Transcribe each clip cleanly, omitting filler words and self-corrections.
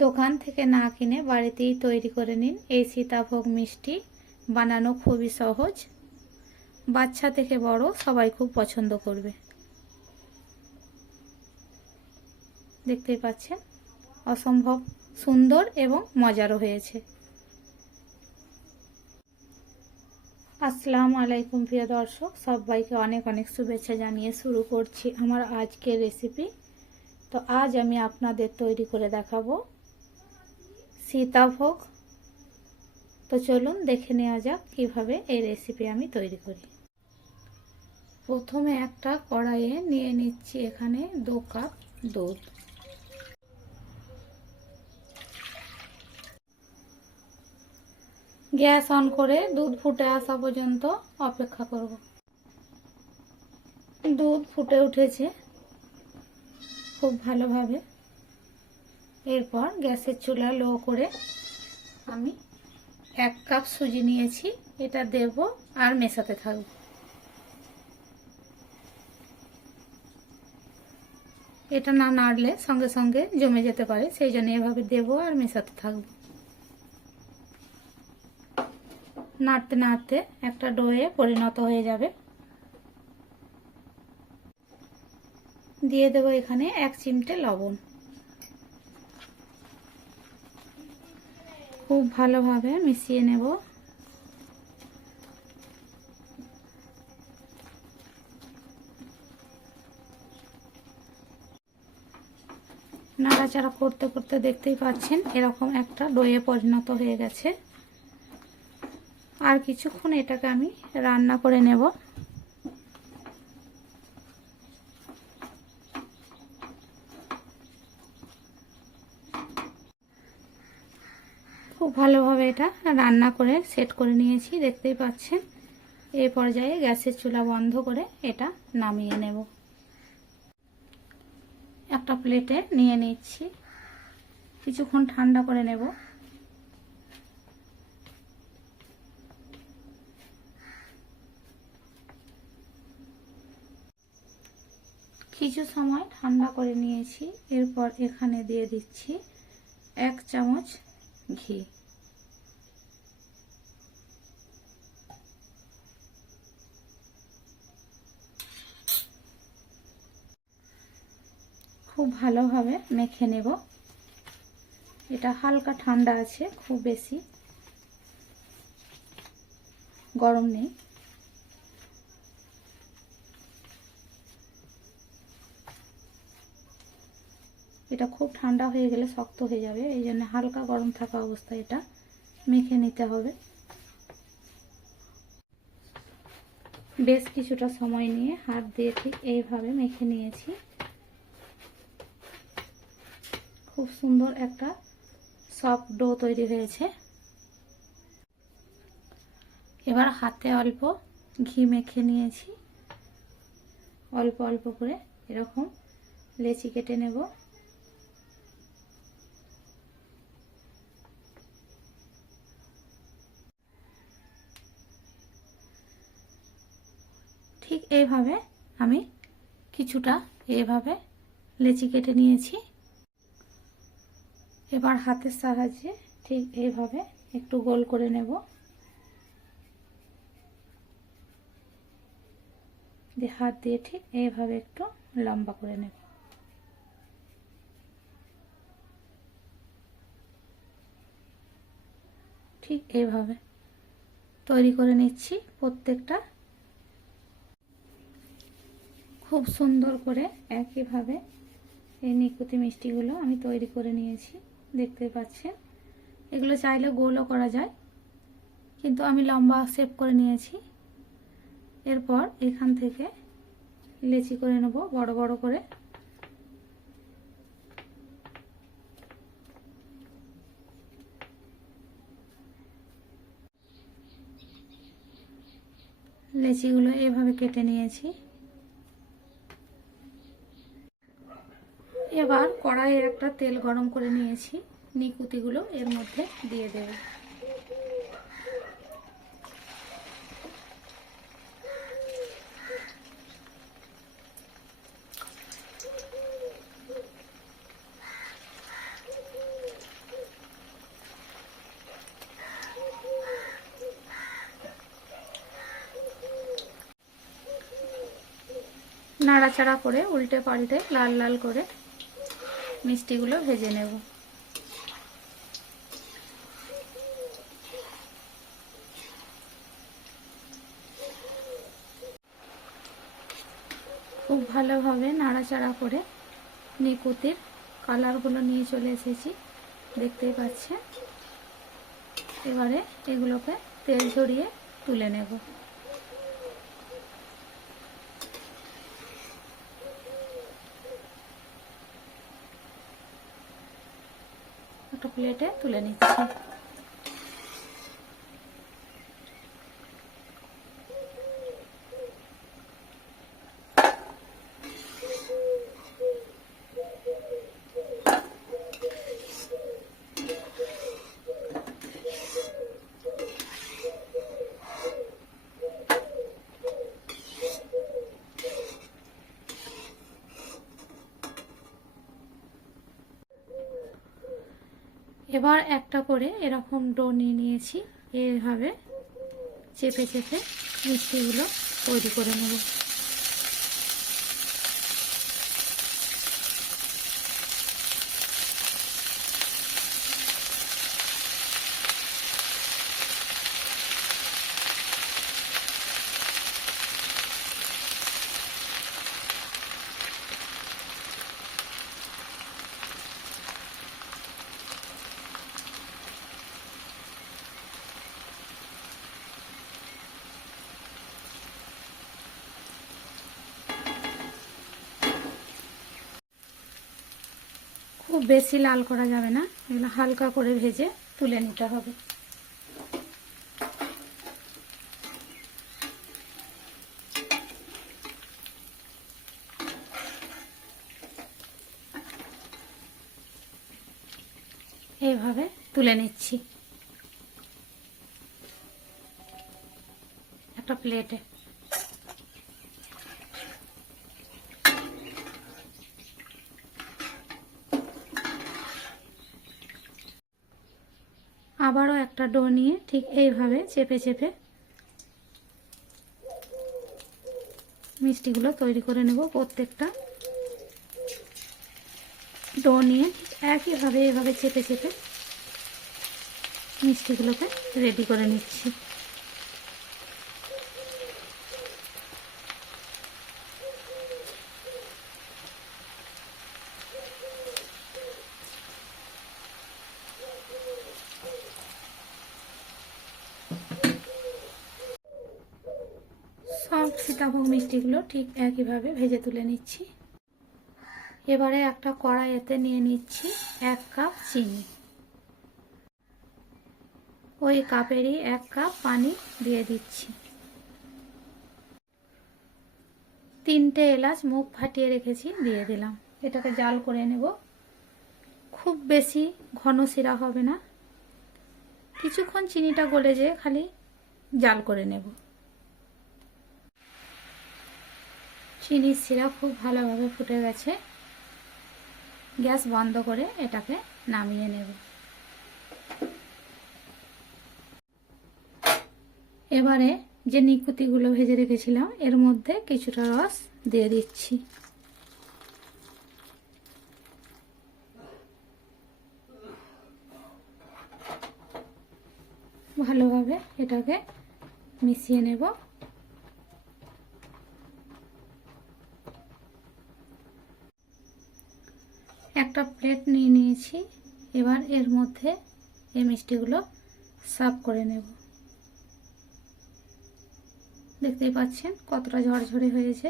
দোকান থেকে না কিনে বাড়িতেই তৈরি করে নিন এই সীতাভোগ মিষ্টি। বানানো খুবই সহজ, বাচ্চা থেকে বড় সবাই খুব পছন্দ করবে। দেখতেই পাচ্ছেন অসম্ভব সুন্দর এবং মজারও হয়েছে। আসসালামু আলাইকুম প্রিয় দর্শক, সবাইকে অনেক অনেক শুভেচ্ছা জানিয়ে শুরু করছি আমার আজকের রেসিপি। তো আজ আমি আপনাদের তৈরি করে দেখাবো সীতাভোগ। তো চলুন দেখে নেওয়া যাক কিভাবে এই রেসিপি আমি তৈরি করি। প্রথমে একটা কড়াইয়ে নিয়ে নিচ্ছি এখানে 2 কাপ দুধ। গ্যাস অন করে দুধ ফুটে আসা পর্যন্ত অপেক্ষা করব। দুধ ফুটে উঠেছে খুব ভালোভাবে। এরপর গ্যাসের চুলা লো করে আমি 1 কাপ সুজি নিয়েছি, এটা দেব আর মেশাতে থাকব। এটা না নাড়লে সঙ্গে সঙ্গে জমে যেতে পারে, সেই জন্য এভাবে দেব আর মেশাতে থাকব। নাড়তে নাড়তে একটা ডোয়ে পরিণত হয়ে যাবে। দিয়ে দেব এখানে 1 চিমটে লবণ। খুব ভালোভাবে মিশিয়ে নেব। নাড়াচাড়া করতে করতে দেখতেই পাচ্ছেন এরকম একটা ডোয়ে পরিণত হয়ে গেছে। আর কিছুক্ষণ এটাকে আমি রান্না করে নেব। খুব ভালোভাবে এটা রান্না করে সেট করে নিয়েছি, দেখতেই পাচ্ছেন। এই পর্যায়ে গ্যাসের চুলা বন্ধ করে এটা নামিয়ে নেব। একটা প্লেটে নিয়ে নিচ্ছি, কিছুক্ষণ ঠান্ডা করে নেব। কিছু সময় ঠান্ডা করে নিয়েছি। এরপর এখানে দিয়ে দিচ্ছি 1 চামচ ঘি। খুব ভালোভাবে মেখে নেব। এটা হালকা ঠান্ডা আছে, খুব বেশি গরম নেই। এটা খুব ঠান্ডা হয়ে গেলে শক্ত হয়ে যাবে, এই জন্য হালকা গরম থাকা অবস্থায় এটা মেখে নিতে হবে। বেশ কিছুটা সময় নিয়ে হাত দিয়ে ঠিক এইভাবে মেখে নিয়েছি। খুব সুন্দর একটা সফট ডো তৈরি হয়েছে। এবার হাতে অল্প ঘি মেখে নিয়েছি, অল্প অল্প করে এরকম লেচি কেটে নেব। ঠিক এইভাবে আমি কিছুটা এইভাবে লেচি কেটে নিয়েছি। এবার হাতের সাহায্যে ঠিক এইভাবে একটু গোল করে নেব। হাত দিয়ে ঠিক এইভাবে একটু লম্বা করে নেব। ঠিক এইভাবে তৈরি করে নিচ্ছি প্রত্যেকটা। খুব সুন্দর করে একইভাবে এই নিকুতি মিষ্টিগুলো আমি তৈরি করে নিয়েছি, দেখতে পাচ্ছেন। এগুলো চাইলে গোলও করা যায়, কিন্তু আমি লম্বা শেপ করে নিয়েছি। এরপর এখান থেকে লেচি করে নেব বড় বড় করে। লেচিগুলো এভাবে কেটে নিয়েছি। এবার কড়াইয়ে একটা তেল গরম করে নিয়েছি, নিকুতিগুলো এর মধ্যে দিয়ে দেব। নাড়াচাড়া করে উল্টে পাল্টে লাল লাল করে মিষ্টিগুলো ভেজে নেব। খুব ভালোভাবে নাড়াচাড়া করে নিকুতির কালারগুলো নিয়ে চলে এসেছি, দেখতেই পাচ্ছেন। এবারে এগুলোকে তেল ঝরিয়ে তুলে নেব। একটা প্লেটে তুলে নিচ্ছি। এবার একটা করে এরকম ডো নিয়ে নিয়েছি, এইভাবে চেপে চেপে মিষ্টিগুলো তৈরি করে নেব। খুব বেশি লাল করা যাবে না, এগুলো হালকা করে ভেজে তুলে নিতে হবে। এইভাবে তুলে নিচ্ছি একটা প্লেটে। আবারও একটা ডো নিয়ে ঠিক এইভাবে চেপে চেপে মিষ্টিগুলো তৈরি করে নেব। প্রত্যেকটা ডো নিয়ে একইভাবে এভাবে চেপে চেপে মিষ্টিগুলোকে রেডি করে নিচ্ছি। সব সীতাভোগ মিষ্টিগুলো ঠিক একইভাবে ভেজে তুলে নিচ্ছি। এবারে একটা কড়াইতে নিয়ে নিচ্ছি 1 কাপ চিনি। ওই কাপেরই 1 কাপ পানি দিয়ে দিচ্ছি। 3টে এলাচ মুখ ফাটিয়ে রেখেছি, দিয়ে দিলাম। এটাকে জাল করে নেব। খুব বেশি ঘন শিরা হবে না, কিছুক্ষণ চিনিটা গলে যেয়ে খালি জাল করে নেব। চিনির শিরা খুব ভালোভাবে ফুটে গেছে, গ্যাস বন্ধ করে এটাকে নামিয়ে নেব। এবারে যে নিকুতিগুলো ভেজে রেখেছিলাম এর মধ্যে কিছুটা রস দিয়ে দিচ্ছি। ভালোভাবে এটাকে মিশিয়ে নেব। একটা প্লেট নিয়ে নিয়েছি, এবার এর মধ্যে এই মিষ্টিগুলো সার্ভ করে নেব। দেখতেই পাচ্ছেন কতটা ঝরঝরে হয়েছে।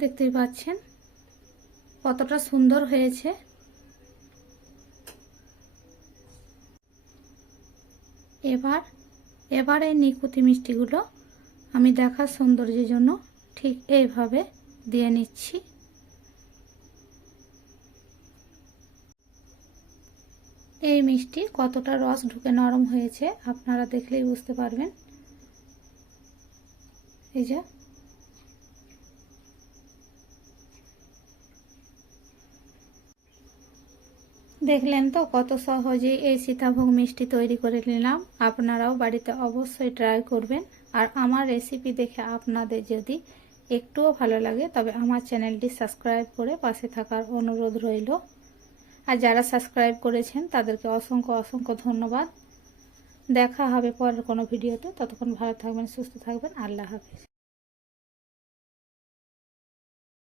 দেখতেই পাচ্ছেন কতটা সুন্দর হয়েছে। এবার এই নিকুতি মিষ্টিগুলো আমি দেখার সৌন্দর্যের জন্য ঠিক এইভাবে দিয়ে নিচ্ছি। এই মিষ্টি কতটা রস ঢুকে নরম হয়েছে আপনারা দেখলেই বুঝতে পারবেন। এই যে দেখলেন তো কত সহজে এই সীতাভোগ মিষ্টি তৈরি করে নিলাম। আপনারাও বাড়িতে অবশ্যই ট্রাই করবেন। আর আমার রেসিপি দেখে আপনাদের যদি একটুও ভালো লাগে তবে আমার চ্যানেলটি সাবস্ক্রাইব করে পাশে থাকার অনুরোধ রইল। আর যারা সাবস্ক্রাইব করেছেন তাদেরকে অসংখ্য অসংখ্য ধন্যবাদ। দেখা হবে পরের কোনো ভিডিওতে। ততক্ষণ ভালো থাকবেন, সুস্থ থাকবেন। আল্লাহ হাফেজ।